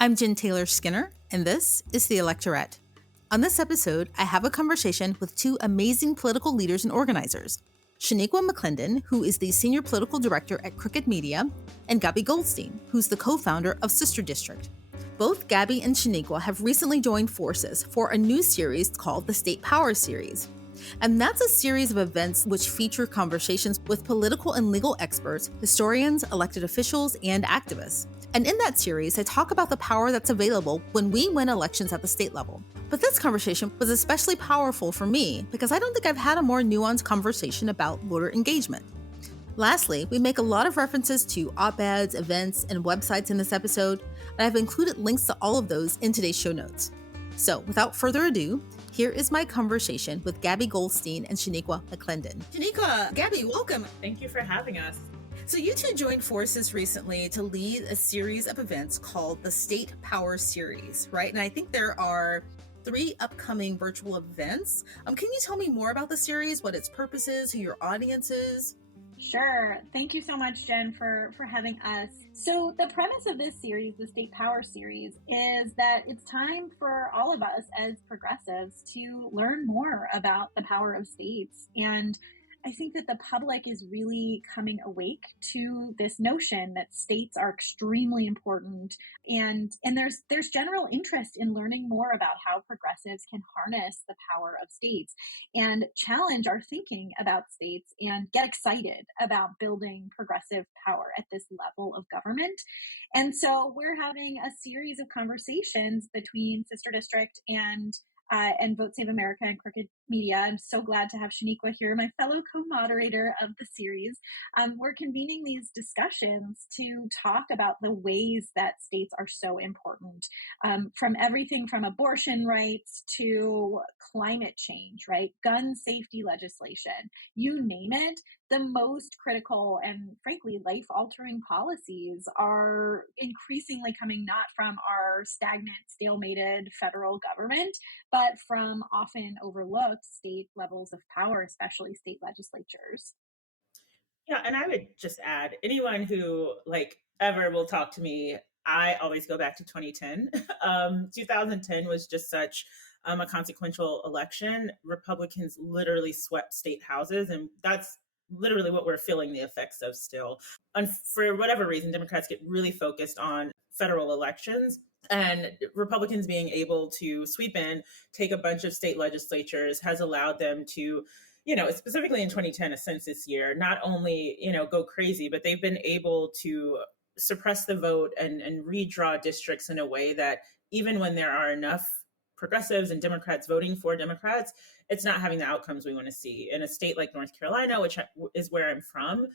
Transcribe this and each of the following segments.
I'm Jen Taylor Skinner, and this is the Electorette. On this episode, I have a conversation with two amazing political leaders and organizers, Shaniqua McClendon, who is the Senior Political Director at Crooked Media, and Gaby Goldstein, who's the co-founder of Sister District. Both Gaby and Shaniqua have recently joined forces for a new series called the State Power Series. And that's a series of events which feature conversations with political and legal experts, historians, elected officials, and activists. And in that series, I talk about the power that's available when we win elections at the state level. But this conversation was especially powerful for me because I don't think I've had a more nuanced conversation about voter engagement. Lastly, we make a lot of references to op-eds, events, and websites in this episode, and I've included links to all of those in today's show notes. So, without further ado, here is my conversation with Gaby Goldstein and Shaniqua McClendon. Shaniqua, Gaby, welcome. Thank you for having us. So you two joined forces recently to lead a series of events called the State Power Series, right? And I think there are 3 upcoming virtual events. Can you tell me more about the series, what its purpose is, who your audience is? Sure. Thank you so much, Jen, for having us. So the premise of this series, the State Power Series, is that it's time for all of us as progressives to learn more about the power of states. And I think that the public is really coming awake to this notion that states are extremely important, and there's general interest in learning more about how progressives can harness the power of states and challenge our thinking about states and get excited about building progressive power at this level of government. And so we're having a series of conversations between Sister District and Vote Save America and Crooked Media. I'm so glad to have Shaniqua here, my fellow co-moderator of the series. We're convening these discussions to talk about the ways that states are so important, from everything from abortion rights to climate change, right? Gun safety legislation, you name it. The most critical and frankly life-altering policies are increasingly coming not from our stagnant, stalemated federal government, but from often overlooked state levels of power, especially state legislatures. Yeah, and I would just add anyone who ever will talk to me, I always go back to 2010. 2010 was just such a consequential election. Republicans literally swept state houses, and that's literally what we're feeling the effects of still. And for whatever reason, Democrats get really focused on federal elections, and Republicans being able to sweep in, take a bunch of state legislatures has allowed them to, specifically in 2010, a census year, not only, go crazy, but they've been able to suppress the vote and redraw districts in a way that even when there are enough progressives and Democrats voting for Democrats, it's not having the outcomes we want to see. In a state like North Carolina, which is where I'm from,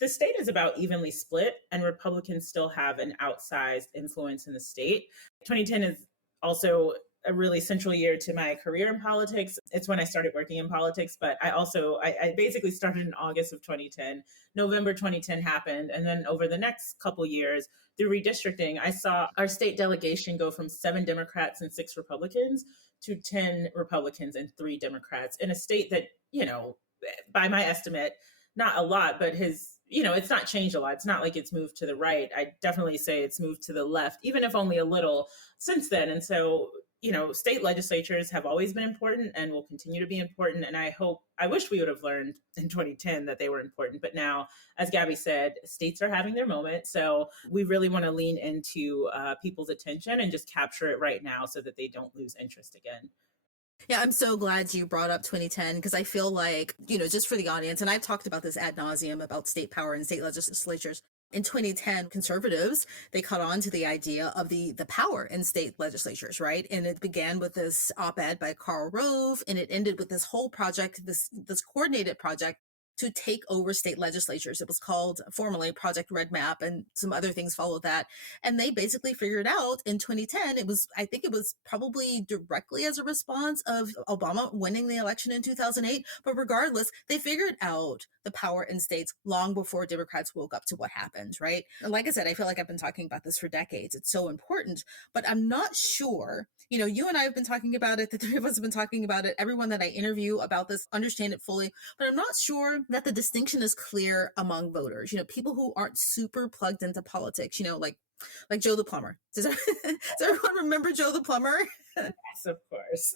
the state is about evenly split, and Republicans still have an outsized influence in the state. 2010 is also a really central year to my career in politics. It's when I started working in politics, but I basically started in August of 2010. November 2010 happened, and then over the next couple years, through redistricting, I saw our state delegation go from 7 Democrats and 6 Republicans to 10 Republicans and 3 Democrats in a state that, by my estimate, not a lot, but it's not changed a lot. It's not like it's moved to the right. I definitely say it's moved to the left, even if only a little since then. And so, state legislatures have always been important and will continue to be important. And I wish we would have learned in 2010 that they were important. But now, as Gaby said, states are having their moment. So we really want to lean into people's attention and just capture it right now so that they don't lose interest again. Yeah, I'm so glad you brought up 2010 because I feel like, just for the audience, and I've talked about this ad nauseum about state power and state legislatures. In 2010, conservatives, they caught on to the idea of the power in state legislatures, right? And it began with this op-ed by Karl Rove, and it ended with this whole project, this coordinated project to take over state legislatures. It was called formally Project Red Map, and some other things followed that. And they basically figured out in 2010, I think it was probably directly as a response of Obama winning the election in 2008. But regardless, they figured out the power in states long before Democrats woke up to what happened, right? And like I said, I feel like I've been talking about this for decades. It's so important, but I'm not sure, you and I have been talking about it, the 3 of us have been talking about it, everyone that I interview about this understand it fully, but I'm not sure that the distinction is clear among voters, people who aren't super plugged into politics, like Joe the plumber. Does everyone remember Joe the plumber? Yes, of course.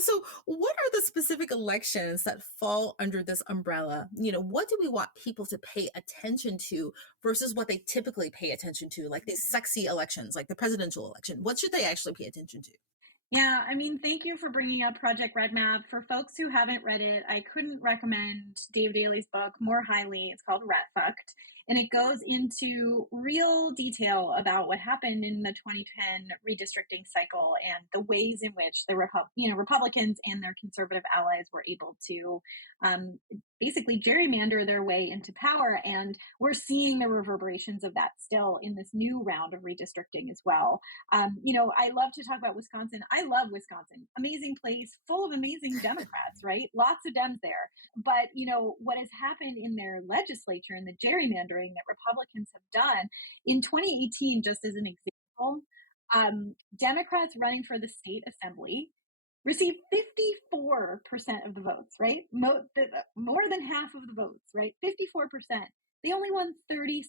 So what are the specific elections that fall under this umbrella? What do we want people to pay attention to versus what they typically pay attention to, like these sexy elections, like the presidential election? What should they actually pay attention to? Yeah, I mean, thank you for bringing up Project Red Map. For folks who haven't read it, I couldn't recommend Dave Daley's book more highly. It's called Ratf, and it goes into real detail about what happened in the 2010 redistricting cycle and the ways in which the Republicans and their conservative allies were able to um, basically gerrymander their way into power. And we're seeing the reverberations of that still in this new round of redistricting as well. I love to talk about Wisconsin. I love Wisconsin. Amazing place, full of amazing Democrats, right? Lots of Dems there. But, what has happened in their legislature and the gerrymandering that Republicans have done in 2018, just as an example, Democrats running for the state assembly received 54% of the votes, right? More than half of the votes, right? 54%. They only won 36%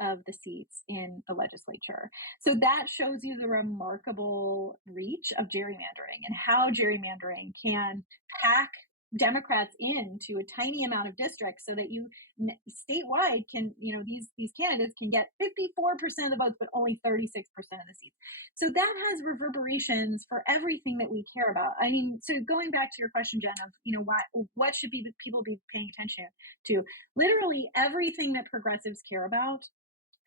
of the seats in the legislature. So that shows you the remarkable reach of gerrymandering and how gerrymandering can pack Democrats into a tiny amount of districts so that you statewide can, these candidates can get 54% of the votes, but only 36% of the seats. So that has reverberations for everything that we care about. I mean, so going back to your question, Jen, of, what should people be paying attention to? Literally everything that progressives care about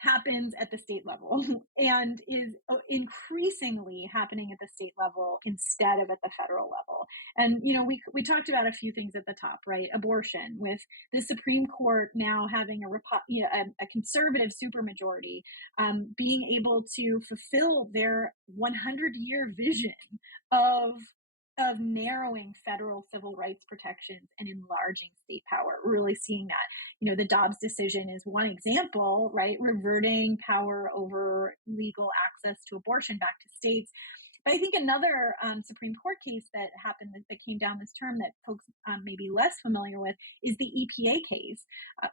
happens at the state level and is increasingly happening at the state level instead of at the federal level. And we talked about a few things at the top, right? Abortion, with the Supreme Court now having a conservative supermajority, being able to fulfill their 100-year vision of narrowing federal civil rights protections and enlarging state power. We're really seeing that. The Dobbs decision is one example, right? Reverting power over legal access to abortion back to states. But I think another Supreme Court case that happened that came down this term that folks may be less familiar with is the EPA case,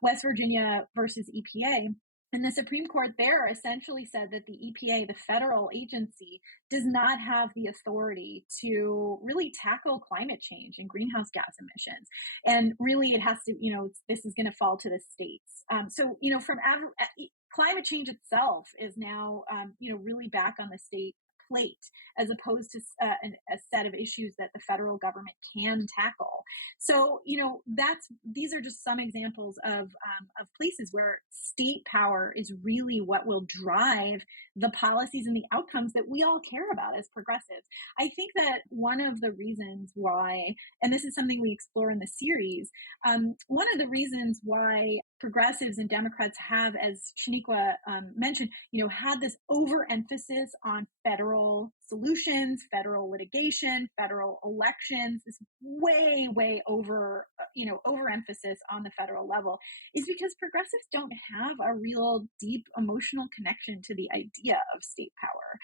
West Virginia versus EPA. And the Supreme Court there essentially said that the EPA, the federal agency, does not have the authority to really tackle climate change and greenhouse gas emissions. And really, it has to, this is going to fall to the states. Climate change itself is now, really back on the state plate, as opposed to a set of issues that the federal government can tackle. So, these are just some examples of places where state power is really what will drive the policies and the outcomes that we all care about as progressives. I think that one of the reasons why, and this is something we explore in the series, one of the reasons why progressives and Democrats have, as Shaniqua mentioned, had this overemphasis on federal solutions, federal litigation, federal elections, this way overemphasis on the federal level, is because progressives don't have a real deep emotional connection to the idea of state power.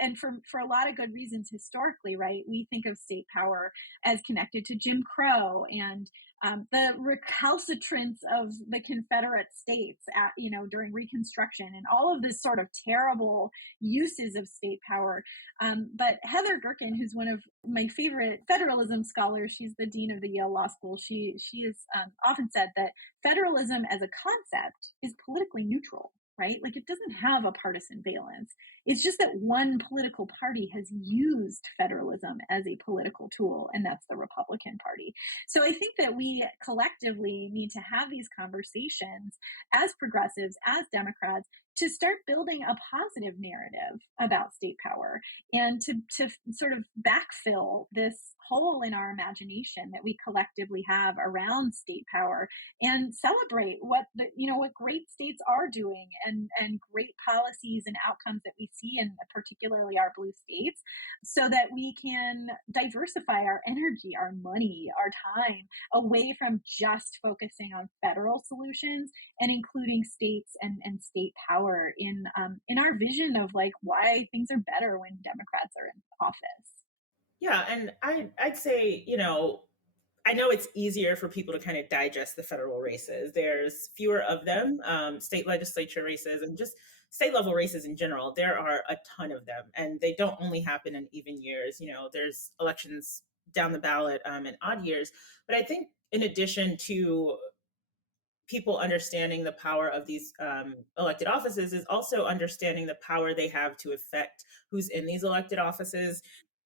And for a lot of good reasons historically, right? We think of state power as connected to Jim Crow and the recalcitrance of the Confederate States during Reconstruction and all of this sort of terrible uses of state power. But Heather Gerken, who's one of my favorite federalism scholars, she's the dean of the Yale Law School. She has often said that federalism as a concept is politically neutral, right? Like, it doesn't have a partisan valence. It's just that one political party has used federalism as a political tool, and that's the Republican Party. So I think that we collectively need to have these conversations as progressives, as Democrats, to start building a positive narrative about state power and to sort of backfill this hole in our imagination that we collectively have around state power and celebrate what great states are doing and great policies and outcomes that we see in particularly our blue states, so that we can diversify our energy, our money, our time away from just focusing on federal solutions and including states and state power in our vision of like why things are better when Democrats are in office. Yeah, and I'd say, I know it's easier for people to kind of digest the federal races. There's fewer of them, state legislature races and just state level races in general. There are a ton of them, and they don't only happen in even years. There's elections down the ballot in odd years. But I think in addition to people understanding the power of these elected offices is also understanding the power they have to affect who's in these elected offices.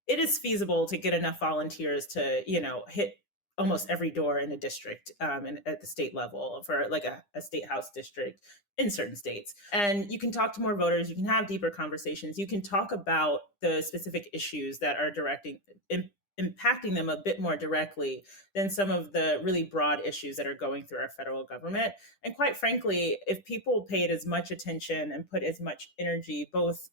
It is feasible to get enough volunteers to hit almost every door in a district at the state level for like a state house district in certain states, and you can talk to more voters, you can have deeper conversations, you can talk about the specific issues that are impacting them a bit more directly than some of the really broad issues that are going through our federal government. And quite frankly, if people paid as much attention and put as much energy, both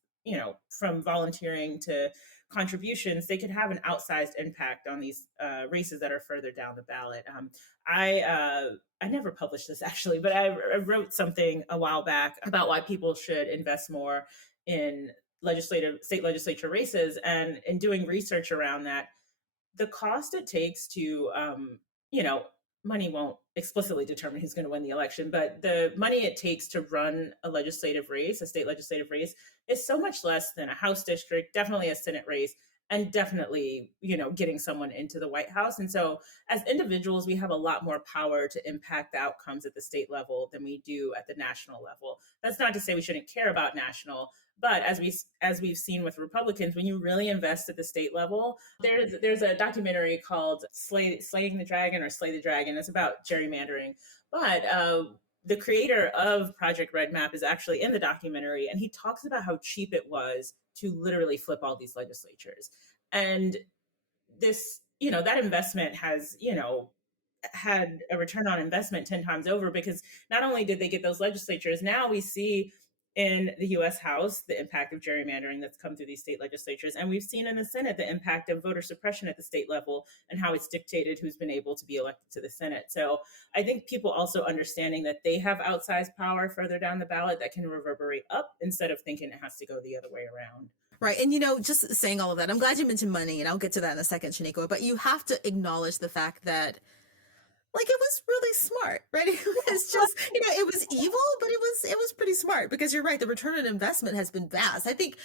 from volunteering to contributions, they could have an outsized impact on these races that are further down the ballot. I never published this actually, but I wrote something a while back about why people should invest more in state legislature races, and in doing research around that, the cost it takes to you know money won't explicitly determine who's going to win the election, but the money it takes to run a state legislative race, is so much less than a house district, definitely a senate race, and definitely getting someone into the White House. And so as individuals, we have a lot more power to impact the outcomes at the state level than we do at the national level. That's not to say we shouldn't care about national, but as we've seen with Republicans, when you really invest at the state level, there's a documentary called Slaying the Dragon or Slay the Dragon. It's about gerrymandering, but the creator of Project Red Map is actually in the documentary, and he talks about how cheap it was to literally flip all these legislatures. And that investment has had a return on investment 10 times over, because not only did they get those legislatures, now we see in the US House the impact of gerrymandering that's come through these state legislatures. And we've seen in the Senate the impact of voter suppression at the state level and how it's dictated who's been able to be elected to the Senate. So I think people also understanding that they have outsized power further down the ballot that can reverberate up, instead of thinking it has to go the other way around. Right. And, just saying all of that, I'm glad you mentioned money, and I'll get to that in a second, Shaniqua, but you have to acknowledge the fact that it was really smart, right? It was just, it was evil, but it was pretty smart, because you're right. The return on investment has been vast. I think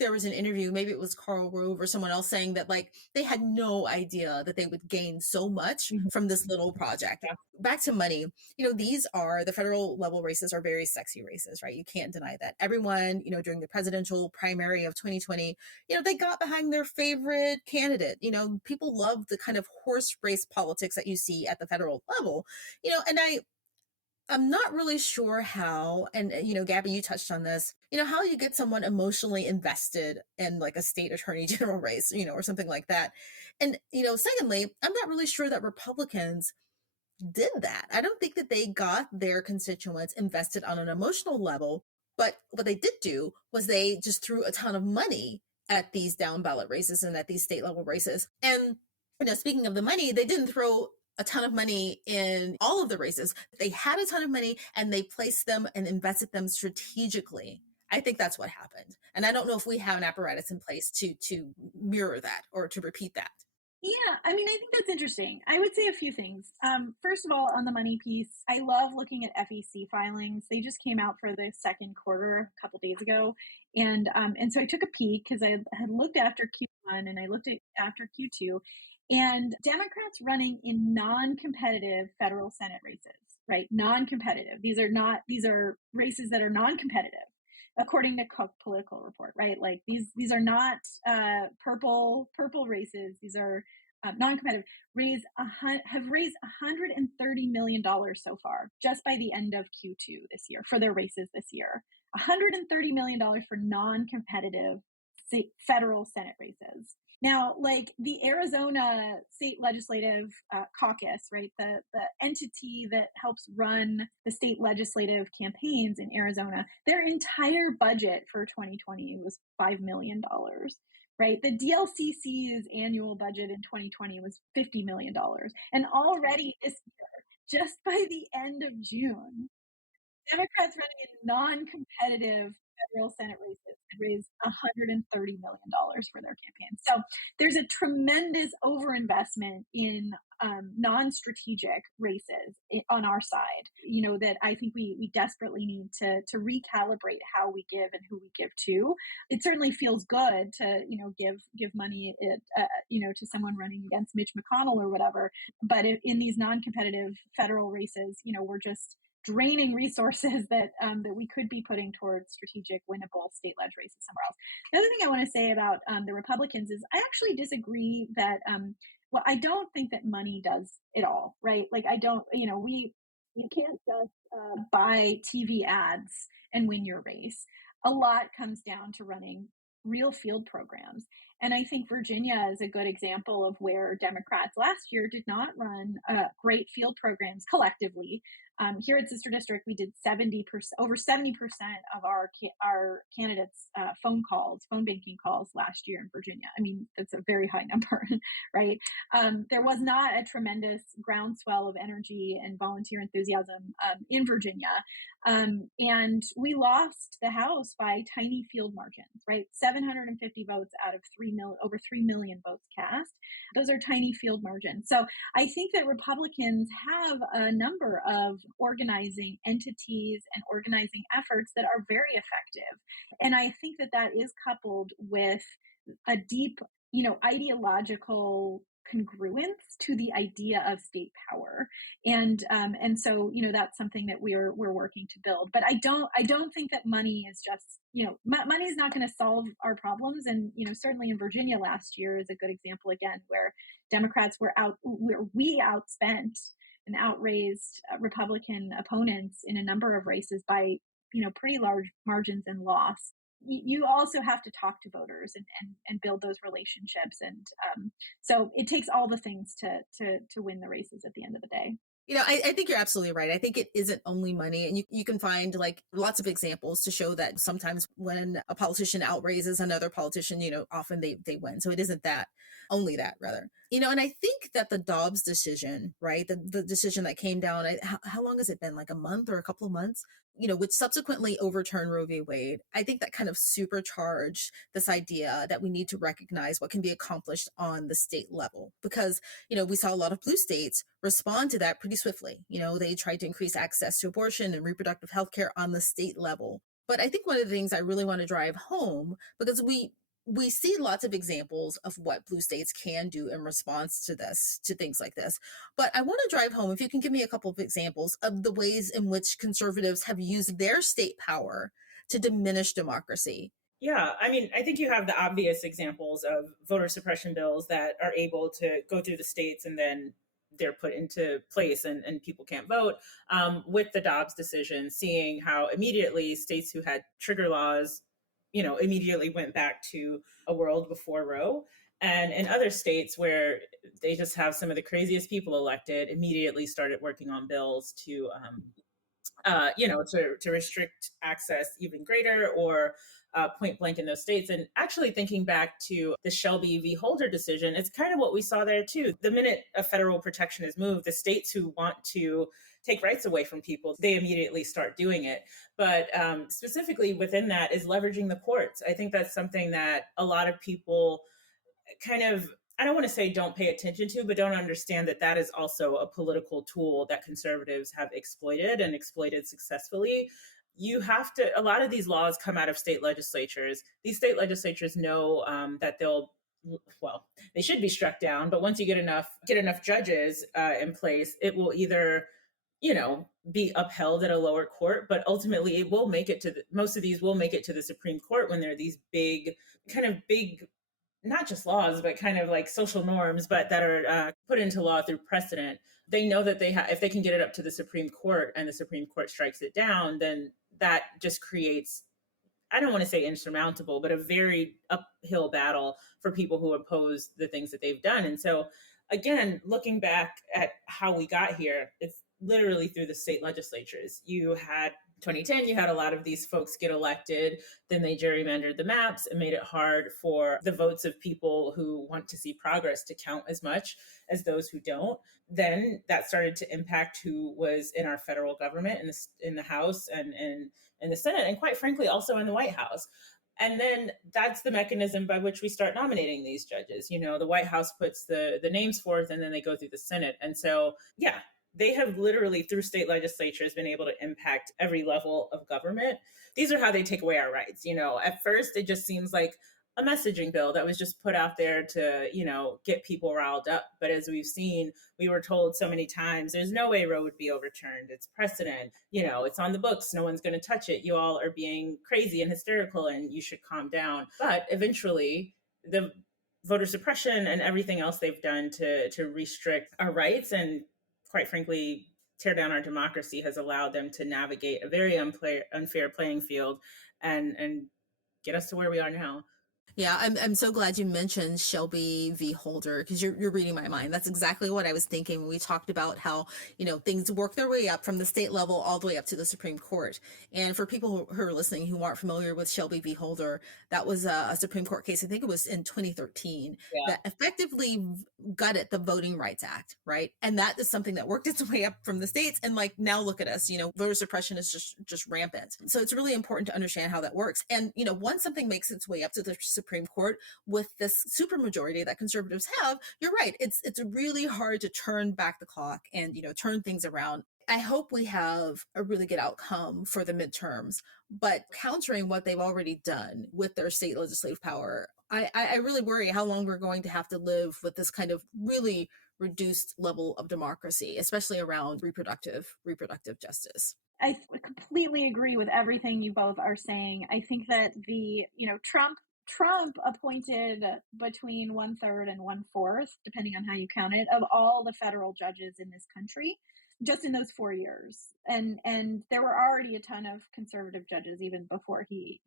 there was an interview, maybe it was Karl Rove or someone else, saying that they had no idea that they would gain so much from this little project. Yeah. Back to money, the federal level races are very sexy races, right? You can't deny that. Everyone, during the presidential primary of 2020, they got behind their favorite candidate. People love the kind of horse race politics that you see at the federal level, and I'm not really sure how, and Gaby, you touched on this, how you get someone emotionally invested in like a state attorney general race, or something like that. And, secondly, I'm not really sure that Republicans did that. I don't think that they got their constituents invested on an emotional level, but what they did do was they just threw a ton of money at these down ballot races and at these state level races. And, speaking of the money, they didn't throw a ton of money in all of the races. They had a ton of money and they placed them and invested them strategically. I think that's what happened. And I don't know if we have an apparatus in place to mirror that or to repeat that. Yeah, I think that's interesting. I would say a few things. First of all, on the money piece, I love looking at FEC filings. They just came out for the second quarter a couple days ago, and so I took a peek because I had looked after Q1 and I looked at after Q2, and Democrats running in non-competitive federal Senate races, right? Non-competitive. These are races that are non-competitive, according to Cook Political Report, right? Like these are not purple races. These are non-competitive. Have raised $130 million so far, just by the end of Q2 this year for their races this year. $130 million for non-competitive federal Senate races. Now, like the Arizona State Legislative Caucus, right, the entity that helps run the state legislative campaigns in Arizona, their entire budget for 2020 was $5 million, right? The DLCC's annual budget in 2020 was $50 million. And already this year, just by the end of June, Democrats running in non-competitive federal Senate races raised $130 million for their campaign. So there's a tremendous overinvestment in non-strategic races on our side, that I think we desperately need to recalibrate how we give and who we give to. It certainly feels good to, give money, to someone running against Mitch McConnell or whatever. But in these non-competitive federal races, we're just draining resources that we could be putting towards strategic, winnable state leg races somewhere else. The other thing I want to say about the Republicans is I actually disagree that I don't think that money does it all, right? Like I don't, you can't just buy TV ads and win your race. A lot comes down to running real field programs. And I think Virginia is a good example of where Democrats last year did not run great field programs collectively. Here at Sister District, we did over 70% of our candidates' phone banking calls last year in Virginia. I mean, that's a very high number, right? There was not a tremendous groundswell of energy and volunteer enthusiasm in Virginia. And we lost the House by tiny field margins, right? 750 votes out of over 3 million votes cast. Those are tiny field margins. So I think that Republicans have a number of organizing entities and organizing efforts that are very effective. And I think that is coupled with a deep, ideological congruence to the idea of state power. And so, that's something that we're working to build. But I don't think that money is just, money is not going to solve our problems. And, certainly in Virginia last year is a good example again, where Democrats where we outspent and outraised Republican opponents in a number of races by, pretty large margins and lost. You also have to talk to voters and build those relationships. And so it takes all the things to win the races at the end of the day. I think you're absolutely right. I think it isn't only money. And you can find like lots of examples to show that sometimes when a politician outraises another politician, often they win. So it isn't only that rather. And I think that the Dobbs decision, right, the decision that came down, how long has it been? Like a month or a couple of months? Which subsequently overturned Roe v. Wade. I think that kind of supercharged this idea that we need to recognize what can be accomplished on the state level. Because, we saw a lot of blue states respond to that pretty swiftly. They tried to increase access to abortion and reproductive health care on the state level. But I think one of the things I really want to drive home, because we see lots of examples of what blue states can do in response to things like this. But I want to drive home, if you can give me a couple of examples of the ways in which conservatives have used their state power to diminish democracy. Yeah, I mean, I think you have the obvious examples of voter suppression bills that are able to go through the states and then they're put into place and people can't vote. With the Dobbs decision, seeing how immediately states who had trigger laws immediately went back to a world before Roe. And in other states where they just have some of the craziest people elected, immediately started working on bills to, to restrict access even greater or point blank in those states. And actually thinking back to the Shelby v. Holder decision, it's kind of what we saw there too. The minute a federal protection is moved, the states who want to take rights away from people, they immediately start doing it. But specifically within that is leveraging the courts. I think that's something that a lot of people kind of, I don't want to say don't pay attention to, but don't understand that is also a political tool that conservatives have exploited and exploited successfully. A lot of these laws come out of state legislatures. These state legislatures know that they should be struck down, but once you get enough judges in place, it will either be upheld at a lower court, but ultimately it will make it most of these will make it to the Supreme Court when there are these big, not just laws, but kind of like social norms, but that are put into law through precedent. They know that if they can get it up to the Supreme Court and the Supreme Court strikes it down, then that just creates, I don't want to say insurmountable, but a very uphill battle for people who oppose the things that they've done. And so again, looking back at how we got here, it's literally through the state legislatures. You had 2010, you had a lot of these folks get elected, then they gerrymandered the maps and made it hard for the votes of people who want to see progress to count as much as those who don't. Then that started to impact who was in our federal government, in the House and in the Senate, and quite frankly, also in the White House. And then that's the mechanism by which we start nominating these judges. The White House puts the names forth, and then they go through the Senate. And so, yeah, they have literally, through state legislatures, been able to impact every level of government. These are how they take away our rights. At first, it just seems like a messaging bill that was just put out there to, get people riled up. But as we've seen, we were told so many times, there's no way Roe would be overturned. It's precedent. It's on the books. No one's going to touch it. You all are being crazy and hysterical, and you should calm down. But eventually, the voter suppression and everything else they've done to restrict our rights and, quite frankly, tear down our democracy has allowed them to navigate a very unfair playing field and get us to where we are now. Yeah, I'm so glad you mentioned Shelby v. Holder, because you're reading my mind. That's exactly what I was thinking when we talked about how, things work their way up from the state level all the way up to the Supreme Court. And for people who are listening who aren't familiar with Shelby v. Holder, that was a Supreme Court case, I think it was in 2013, that effectively gutted the Voting Rights Act, right? And that is something that worked its way up from the states. And now look at us, voter suppression is just rampant. So it's really important to understand how that works. And, once something makes its way up to the Supreme Court with this supermajority that conservatives have, you're right. It's really hard to turn back the clock and, turn things around. I hope we have a really good outcome for the midterms, but countering what they've already done with their state legislative power, I really worry how long we're going to have to live with this kind of really reduced level of democracy, especially around reproductive justice. I completely agree with everything you both are saying. I think that Trump appointed between 1/3 and 1/4, depending on how you count it, of all the federal judges in this country, just in those 4 years. And there were already a ton of conservative judges even before he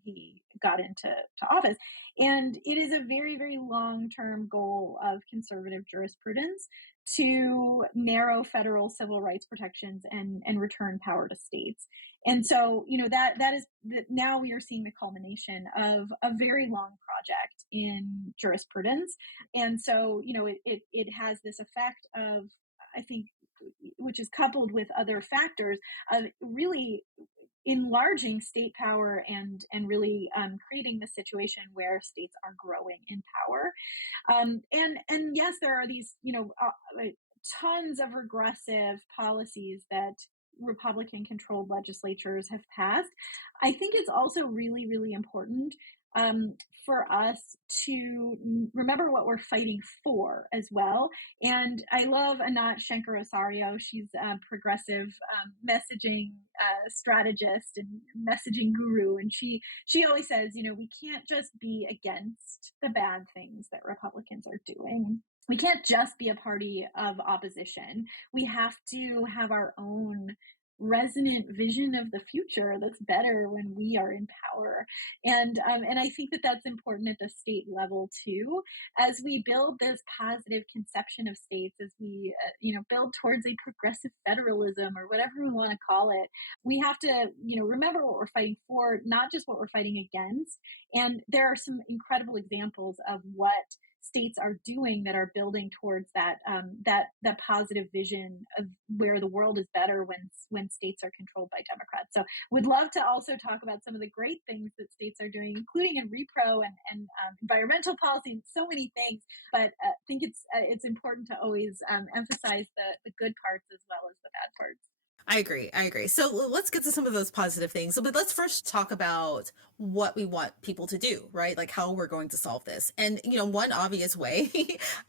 got into office. And it is a very, very long-term goal of conservative jurisprudence to narrow federal civil rights protections and return power to states. And so, that is now we are seeing the culmination of a very long project in jurisprudence. And so, it has this effect of, I think, which is coupled with other factors of really enlarging state power and really creating the situation where states are growing in power. And yes, there are these tons of regressive policies that Republican controlled legislatures have passed. I think it's also really, really important for us to remember what we're fighting for as well. And I love Anat Shenker-Osorio. She's a progressive messaging strategist and messaging guru. And she always says, we can't just be against the bad things that Republicans are doing. We can't just be a party of opposition. We have to have our own resonant vision of the future that's better when we are in power. And I think that that's important at the state level too, as we build this positive conception of states, as we build towards a progressive federalism or whatever we want to call it. We have to remember what we're fighting for, not just what we're fighting against. And there are some incredible examples of what states are doing that are building towards that positive vision of where the world is better when states are controlled by Democrats. So would love to also talk about some of the great things that states are doing, including in repro and environmental policy and so many things. But I think it's important to always emphasize the good parts as well as the bad parts. I agree. So let's get to some of those positive things. But let's first talk about what we want people to do, right? Like how we're going to solve this. And, one obvious way,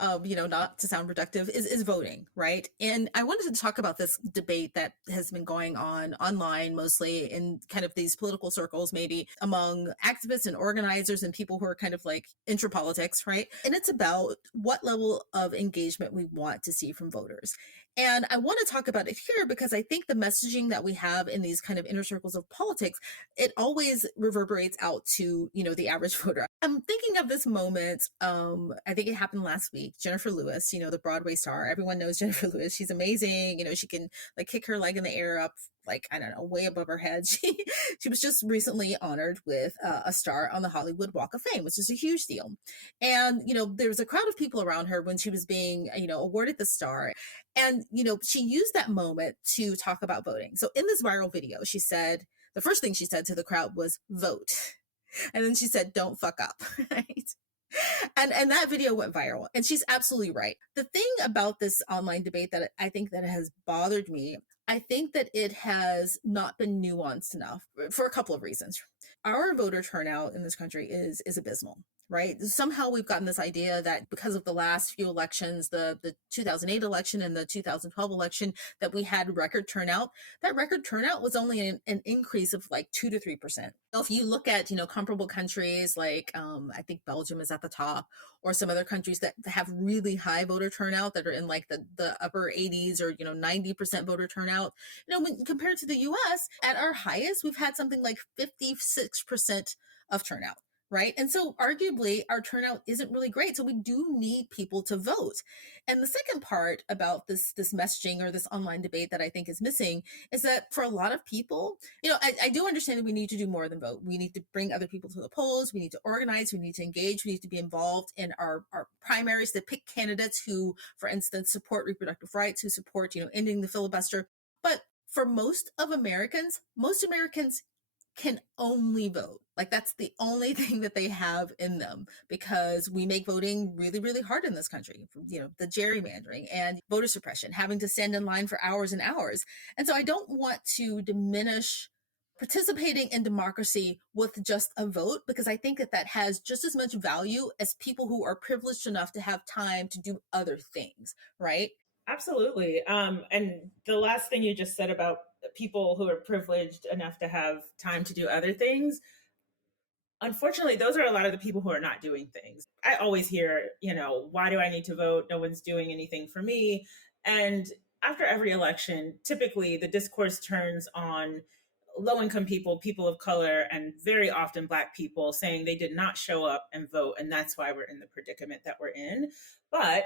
not to sound reductive is voting, right? And I wanted to talk about this debate that has been going on online, mostly in kind of these political circles, maybe among activists and organizers and people who are kind of like intra politics, right? And it's about what level of engagement we want to see from voters. And I want to talk about it here because I think the messaging that we have in these kind of inner circles of politics, it always reverberates out to, the average voter. I'm thinking of this moment. I think it happened last week. Jennifer Lewis, the Broadway star. Everyone knows Jennifer Lewis. She's amazing. She can like kick her leg in the air up, like, I don't know, way above her head. She was just recently honored with a star on the Hollywood Walk of Fame, which is a huge deal. And, there was a crowd of people around her when she was being, awarded the star. And, she used that moment to talk about voting. So in this viral video, the first thing she said to the crowd was vote. And then she said, don't fuck up, right? And that video went viral, and she's absolutely right. The thing about this online debate that I think that has bothered me, I think that it has not been nuanced enough for a couple of reasons. Our voter turnout in this country is abysmal, right? Somehow we've gotten this idea that because of the last few elections, the 2008 election and the 2012 election, that we had record turnout. That record turnout was only an increase of like 2 to 3%. So if you look at, comparable countries like I think Belgium is at the top, or some other countries that have really high voter turnout that are in like the upper 80s or 90% voter turnout, when compared to the US, at our highest we've had something like 56% of turnout, right? And so arguably our turnout isn't really great. So we do need people to vote. And the second part about this messaging or this online debate that I think is missing is that for a lot of people, I do understand that we need to do more than vote. We need to bring other people to the polls. We need to organize. We need to engage. We need to be involved in our primaries to pick candidates who, for instance, support reproductive rights, who support, ending the filibuster. But for most Americans can only vote. Like that's the only thing that they have in them, because we make voting really, really hard in this country. The gerrymandering and voter suppression, having to stand in line for hours and hours. And so I don't want to diminish participating in democracy with just a vote, because I think that has just as much value as people who are privileged enough to have time to do other things, right? Absolutely. And the last thing you just said about people who are privileged enough to have time to do other things, unfortunately, those are a lot of the people who are not doing things. I always hear, why do I need to vote? No one's doing anything for me. And after every election, typically the discourse turns on low-income people, people of color, and very often Black people saying they did not show up and vote, and that's why we're in the predicament that we're in. But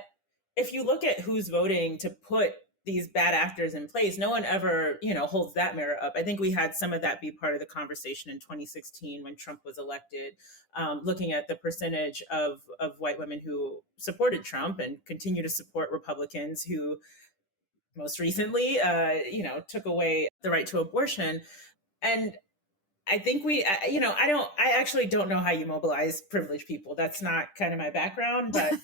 if you look at who's voting to put these bad actors in place, no one ever, holds that mirror up. I think we had some of that be part of the conversation in 2016 when Trump was elected, looking at the percentage of white women who supported Trump and continue to support Republicans who most recently, took away the right to abortion. And I think I actually don't know how you mobilize privileged people. That's not kind of my background, but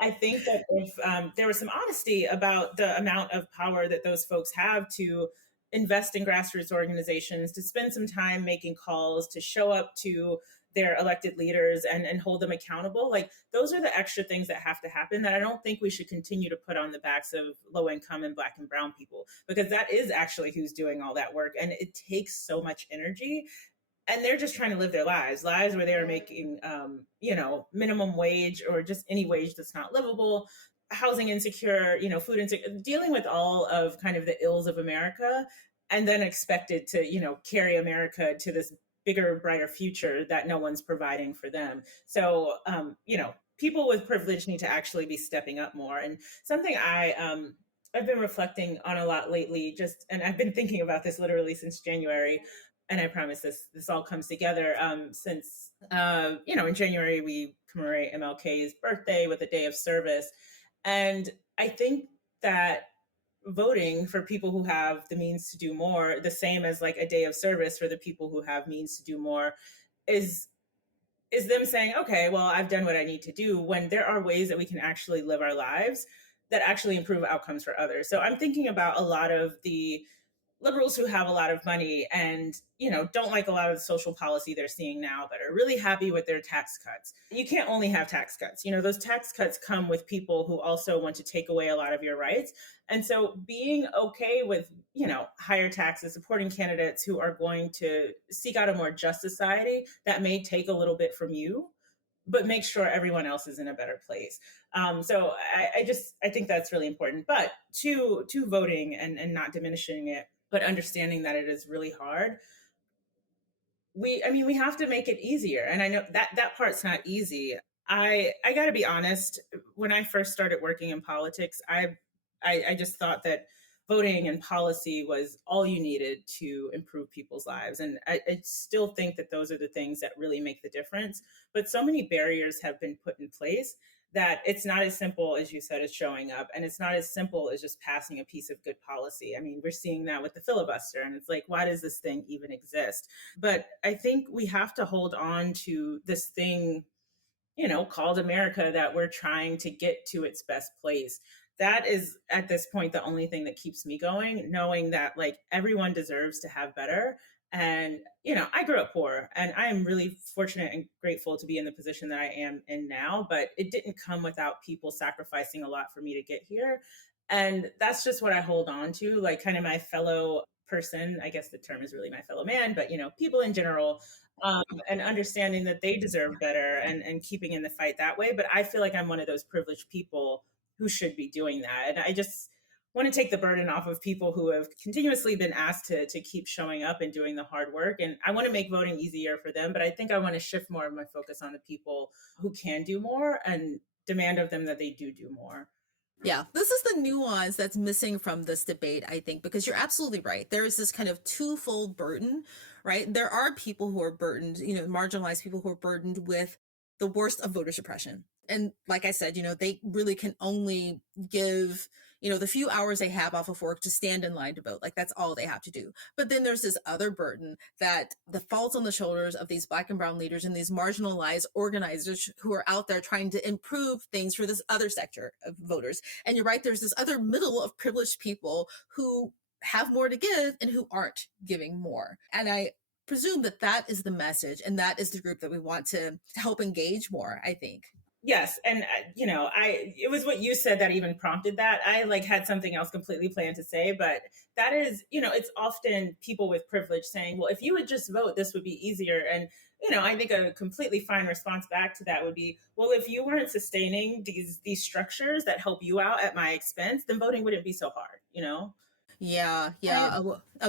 I think that if there was some honesty about the amount of power that those folks have to invest in grassroots organizations, to spend some time making calls, to show up to their elected leaders and hold them accountable, like those are the extra things that have to happen that I don't think we should continue to put on the backs of low income and Black and brown people, because that is actually who's doing all that work. And it takes so much energy, and they're just trying to live their lives where they're making, minimum wage or just any wage that's not livable, housing insecure, food insecure, dealing with all of kind of the ills of America, and then expected to, carry America to this bigger, brighter future that no one's providing for them. So, people with privilege need to actually be stepping up more. And something I've been reflecting on a lot lately, and I've been thinking about this literally since January, and I promise this all comes together since, in January, we commemorate MLK's birthday with a day of service. And I think that voting for people who have the means to do more, the same as like a day of service for the people who have means to do more, is them saying, okay, well, I've done what I need to do, when there are ways that we can actually live our lives that actually improve outcomes for others. So I'm thinking about a lot of the liberals who have a lot of money and, don't like a lot of the social policy they're seeing now, but are really happy with their tax cuts. You can't only have tax cuts. Those tax cuts come with people who also want to take away a lot of your rights. And so being okay with, higher taxes, supporting candidates who are going to seek out a more just society that may take a little bit from you, but make sure everyone else is in a better place. So I think that's really important. But to voting and not diminishing it, but understanding that it is really hard. We have to make it easier. And I know that part's not easy. I got to be honest, when I first started working in politics, I just thought that voting and policy was all you needed to improve people's lives. And I still think that those are the things that really make the difference. But so many barriers have been put in place that it's not as simple as you said as showing up, and it's not as simple as just passing a piece of good policy. I mean, we're seeing that with the filibuster, and it's like, why does this thing even exist? But I think we have to hold on to this thing, called America, that we're trying to get to its best place. That is at this point the only thing that keeps me going, knowing that like everyone deserves to have better. And, I grew up poor, and I am really fortunate and grateful to be in the position that I am in now, but it didn't come without people sacrificing a lot for me to get here. And that's just what I hold on to, like kind of my fellow person. I guess the term is really my fellow man, but, people in general, and understanding that they deserve better, and keeping in the fight that way. But I feel like I'm one of those privileged people who should be doing that. And I just want to take the burden off of people who have continuously been asked to keep showing up and doing the hard work. And I want to make voting easier for them, but I think I want to shift more of my focus on the people who can do more and demand of them that they do more. Yeah, this is the nuance that's missing from this debate, I think, because you're absolutely right. There is this kind of twofold burden, right? There are people who are burdened, marginalized people who are burdened with the worst of voter suppression. And like I said, they really can only give, the few hours they have off of work to stand in line to vote. Like that's all they have to do. But then there's this other burden that falls on the shoulders of these Black and brown leaders and these marginalized organizers who are out there trying to improve things for this other sector of voters. And you're right, there's this other middle of privileged people who have more to give and who aren't giving more. And I presume that is the message, and that is the group that we want to help engage more, I think. Yes. And, it was what you said that even prompted that. I like had something else completely planned to say, but that is, it's often people with privilege saying, well, if you would just vote, this would be easier. And, I think a completely fine response back to that would be, well, if you weren't sustaining these structures that help you out at my expense, then voting wouldn't be so hard, Yeah.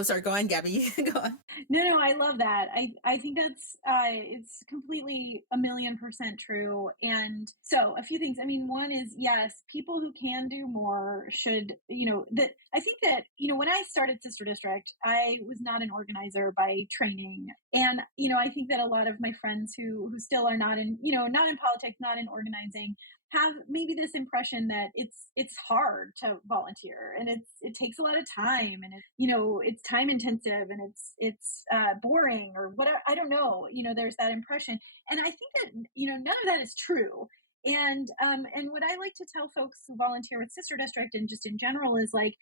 Sorry. Go on, Gabby. Go on. No, I love that. I think that's it's completely 1,000,000% true. And so a few things. I mean, one is, yes, people who can do more should, that I think that, when I started Sister District, I was not an organizer by training. And, I think that a lot of my friends who still are not in, not in politics, not in organizing, have maybe this impression that it's hard to volunteer, and it takes a lot of time, and it's time intensive, and it's boring, or whatever. I don't know. There's that impression, and I think that none of that is true. And what I like to tell folks who volunteer with Sister District and just in general is like,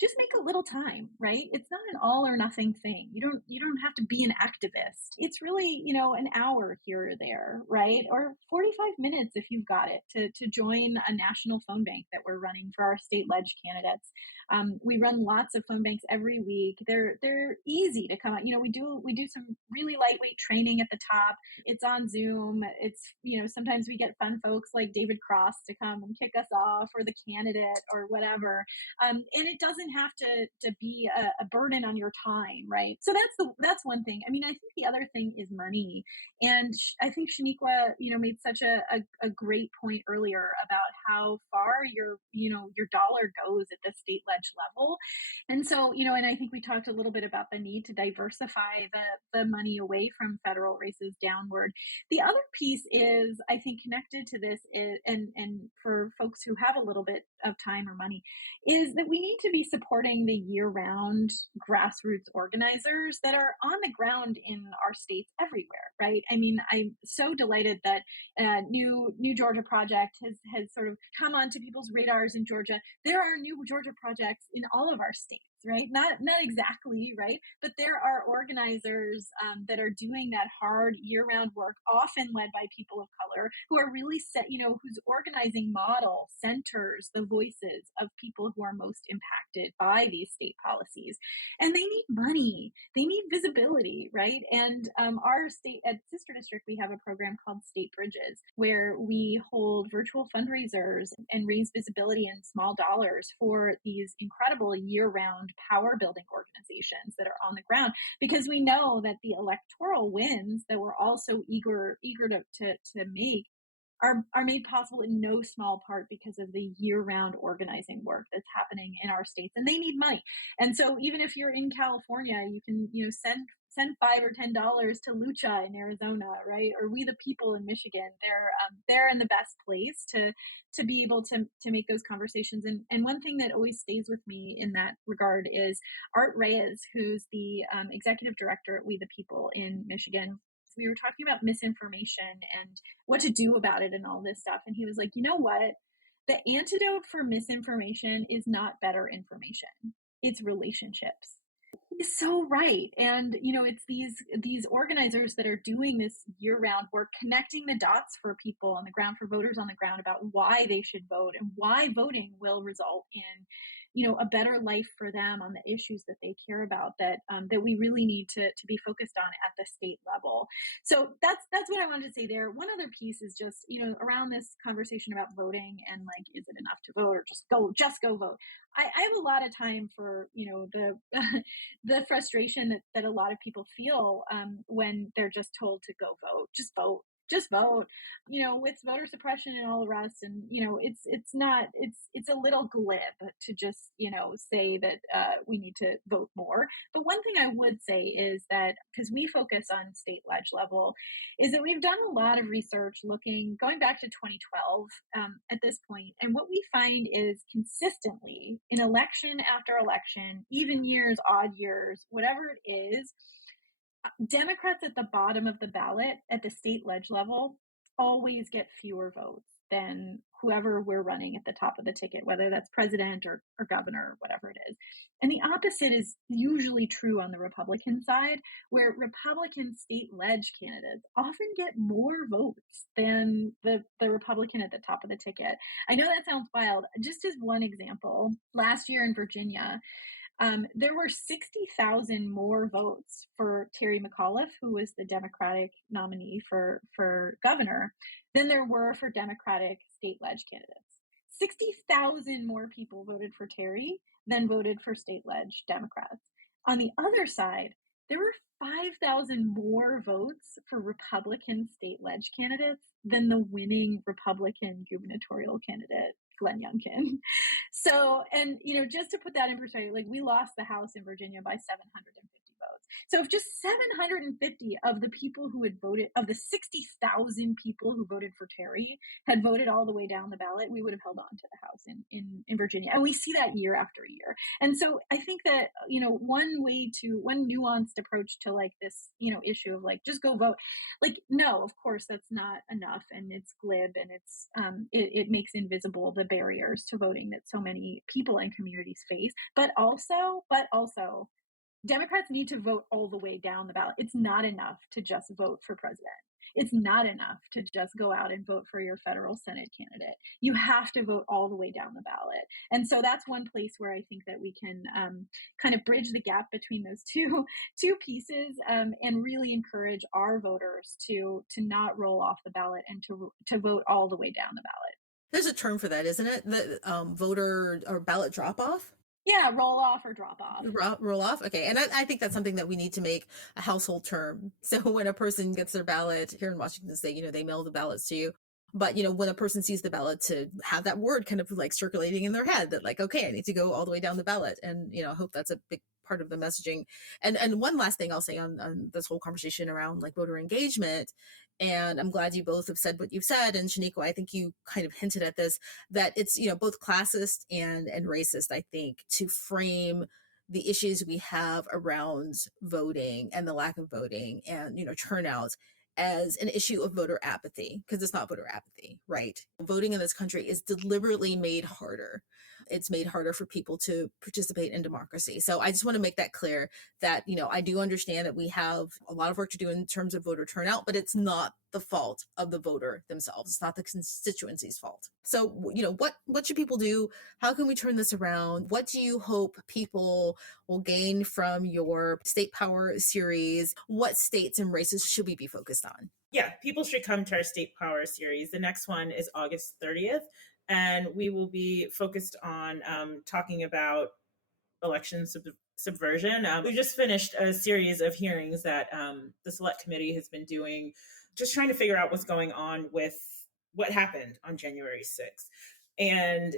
just make a little time, right? It's not an all or nothing thing. You don't have to be an activist. It's really, an hour here or there, right? Or 45 minutes if you've got it to join a national phone bank that we're running for our state ledge candidates. We run lots of phone banks every week. They're easy to come out. We do some really lightweight training at the top. It's on Zoom. It's, sometimes we get fun folks like David Cross to come and kick us off, or the candidate, or whatever. And it doesn't have to be a burden on your time, right? So that's one thing. I mean, I think the other thing is money, and I think Shaniqua, made such a great point earlier about how far your dollar goes at the state ledge level. And so, and I think we talked a little bit about the need to diversify the money away from federal races downward. The other piece is, I think, connected to this and for folks who have a little bit of time or money, is that we need to be supporting the year-round grassroots organizers that are on the ground in our states everywhere, right? I mean, I'm so delighted that New Georgia Project has sort of come onto people's radars in Georgia. There are New Georgia projects in all of our states, right? Not exactly, right? But there are organizers that are doing that hard year-round work, often led by people of color, who are really whose organizing model centers the voices of people who are most impacted by these state policies. And they need money, they need visibility, right? And our state, at Sister District, we have a program called State Bridges, where we hold virtual fundraisers and raise visibility in small dollars for these incredible year-round power building organizations that are on the ground, because we know that the electoral wins that we're all so eager to make are made possible in no small part because of the year-round organizing work that's happening in our states, and they need money. And so even if you're in California, you can send send $5 or $10 to Lucha in Arizona, right? Or We the People in Michigan. They're in the best place to be able to make those conversations. And one thing that always stays with me in that regard is Art Reyes, who's the executive director at We the People in Michigan. We were talking about misinformation and what to do about it and all this stuff. And he was like, you know what? The antidote for misinformation is not better information. It's relationships. He's so right. And, it's these organizers that are doing this year-round work, connecting the dots for people on the ground, for voters on the ground, about why they should vote and why voting will result in a better life for them on the issues that they care about, that we really need to be focused on at the state level. So that's what I wanted to say there. One other piece is just around this conversation about voting and like, is it enough to vote or just go vote? I have a lot of time for the the frustration that a lot of people feel when they're just told to go vote, just vote, with voter suppression and all the rest. And, it's a little glib to just, say that we need to vote more. But one thing I would say is that, because we focus on state ledge level, is that we've done a lot of research going back to 2012 at this point. And what we find is consistently in election after election, even years, odd years, whatever it is, Democrats at the bottom of the ballot at the state ledge level always get fewer votes than whoever we're running at the top of the ticket, whether that's president or governor or whatever it is. And the opposite is usually true on the Republican side, where Republican state ledge candidates often get more votes than the Republican at the top of the ticket. I know that sounds wild. Just as one example, last year in Virginia, there were 60,000 more votes for Terry McAuliffe, who was the Democratic nominee for governor, than there were for Democratic state ledge candidates. 60,000 more people voted for Terry than voted for state ledge Democrats. On the other side, there were 5,000 more votes for Republican state ledge candidates than the winning Republican gubernatorial candidate, Glenn Youngkin. So, and, just to put that in perspective, like, we lost the House in Virginia by 750 votes. So if just 750 of the people who had voted, of the 60,000 people who voted for Terry, had voted all the way down the ballot, we would have held on to the House in Virginia. And we see that year after year. And so I think that, one nuanced approach to like this, issue of like, just go vote. Like, no, of course, that's not enough. And it's glib, and it makes invisible the barriers to voting that so many people and communities face. But also, Democrats need to vote all the way down the ballot. It's not enough to just vote for president. It's not enough to just go out and vote for your federal Senate candidate. You have to vote all the way down the ballot. And so that's one place where I think that we can kind of bridge the gap between those two pieces, and really encourage our voters to not roll off the ballot and to vote all the way down the ballot. There's a term for that, isn't it? The voter or ballot drop off? Yeah, roll off or drop off. Roll off? Okay. And I think that's something that we need to make a household term. So when a person gets their ballot here in Washington State, they mail the ballots to you. But, when a person sees the ballot, to have that word kind of like circulating in their head that like, okay, I need to go all the way down the ballot. And, I hope that's a big part of the messaging. And one last thing I'll say on this whole conversation around like voter engagement, and I'm glad you both have said what you've said. And Shaniqua, I think you kind of hinted at this, that it's, both classist and racist, I think, to frame the issues we have around voting and the lack of voting and, turnout as an issue of voter apathy, because it's not voter apathy, right? Voting in this country is deliberately made harder. It's made harder for people to participate in democracy. So I just want to make that clear that, I do understand that we have a lot of work to do in terms of voter turnout, but it's not the fault of the voter themselves. It's not the constituency's fault. So, what should people do? How can we turn this around? What do you hope people will gain from your State Power series? What states and races should we be focused on? Yeah, people should come to our State Power series. The next one is August 30th, and we will be focused on talking about election subversion. We just finished a series of hearings that the Select Committee has been doing, just trying to figure out what's going on with what happened on January 6th. And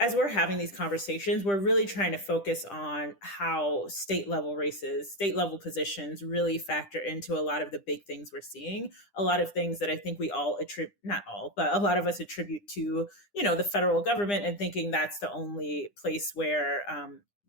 as we're having these conversations, we're really trying to focus on how state level races, state level positions really factor into a lot of the big things we're seeing. A lot of things that I think we all attribute, not all, but a lot of us attribute to, the federal government, and thinking that's the only place where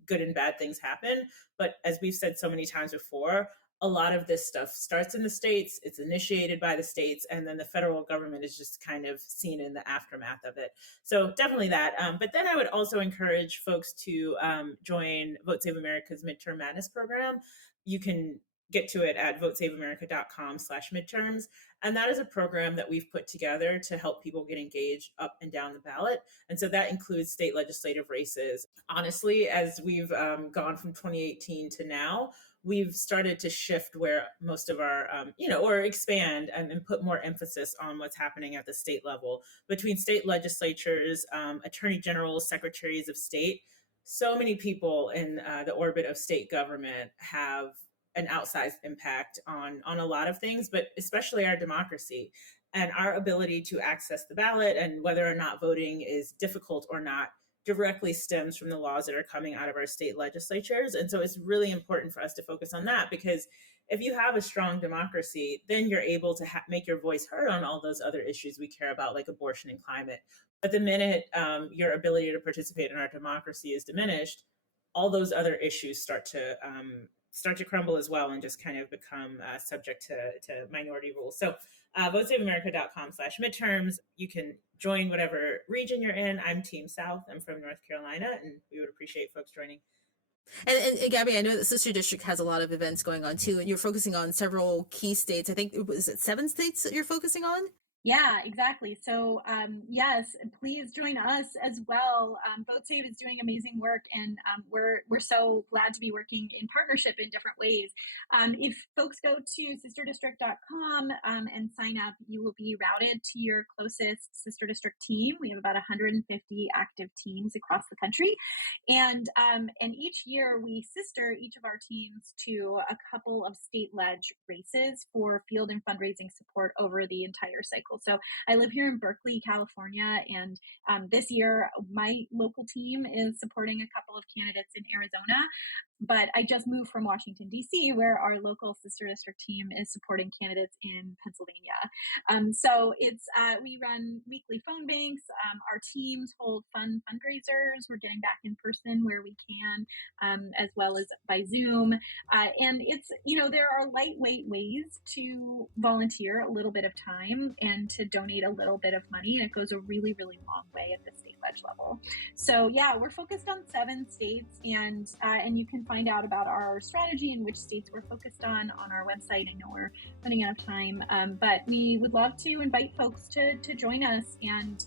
good and bad things happen. But as we've said so many times before, a lot of this stuff starts in the states, it's initiated by the states, and then the federal government is just kind of seen in the aftermath of it. So definitely that. But then I would also encourage folks to join Vote Save America's Midterm Madness program. You can get to it at votesaveamerica.com/midterms. And that is a program that we've put together to help people get engaged up and down the ballot. And so that includes state legislative races. Honestly, as we've gone from 2018 to now, we've started to shift where most of our, or expand and put more emphasis on what's happening at the state level between state legislatures, attorney generals, secretaries of state. So many people in the orbit of state government have an outsized impact on a lot of things, but especially our democracy and our ability to access the ballot, and whether or not voting is difficult or not directly stems from the laws that are coming out of our state legislatures. And so it's really important for us to focus on that, because if you have a strong democracy, then you're able to make your voice heard on all those other issues we care about, like abortion and climate. But the minute your ability to participate in our democracy is diminished, all those other issues start to crumble as well, and just kind of become subject to minority rules. So votesaveamerica.com/midterms. You can join whatever region you're in. I'm Team South. I'm from North Carolina, and we would appreciate folks joining. And Gabby, I know that Sister District has a lot of events going on too, and you're focusing on several key states. I think, is it 7 states that you're focusing on? Yeah, exactly. So, yes, please join us as well. Vote Save is doing amazing work, and we're so glad to be working in partnership in different ways. If folks go to sisterdistrict.com and sign up, you will be routed to your closest Sister District team. We have about 150 active teams across the country, and each year we sister each of our teams to a couple of state ledge races for field and fundraising support over the entire cycle. So I live here in Berkeley, California, and this year my local team is supporting a couple of candidates in Arizona. But I just moved from Washington, D.C., where our local Sister District team is supporting candidates in Pennsylvania. So it's we run weekly phone banks. Our teams hold fun fundraisers. We're getting back in person where we can, as well as by Zoom. And it's, there are lightweight ways to volunteer a little bit of time and to donate a little bit of money. And it goes a really, really long way at the state ledge level. So yeah, we're focused on 7 states, and you can find out about our strategy and which states we're focused on our website. I know we're running out of time, but we would love to invite folks to join us and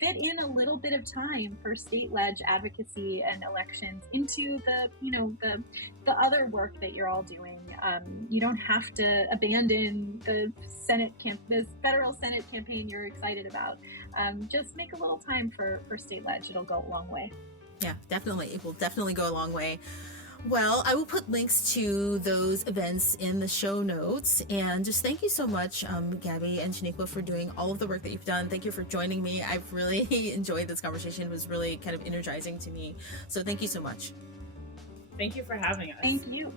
fit in a little bit of time for state ledge advocacy and elections into the other work that you're all doing. You don't have to abandon the federal Senate campaign you're excited about. Just make a little time for state ledge. It'll go a long way. Yeah, definitely. It will definitely go a long way. Well, I will put links to those events in the show notes. And just thank you so much, Gabby and Shaniqua, for doing all of the work that you've done. Thank you for joining me. I've really enjoyed this conversation. It was really kind of energizing to me. So thank you so much. Thank you for having us. Thank you.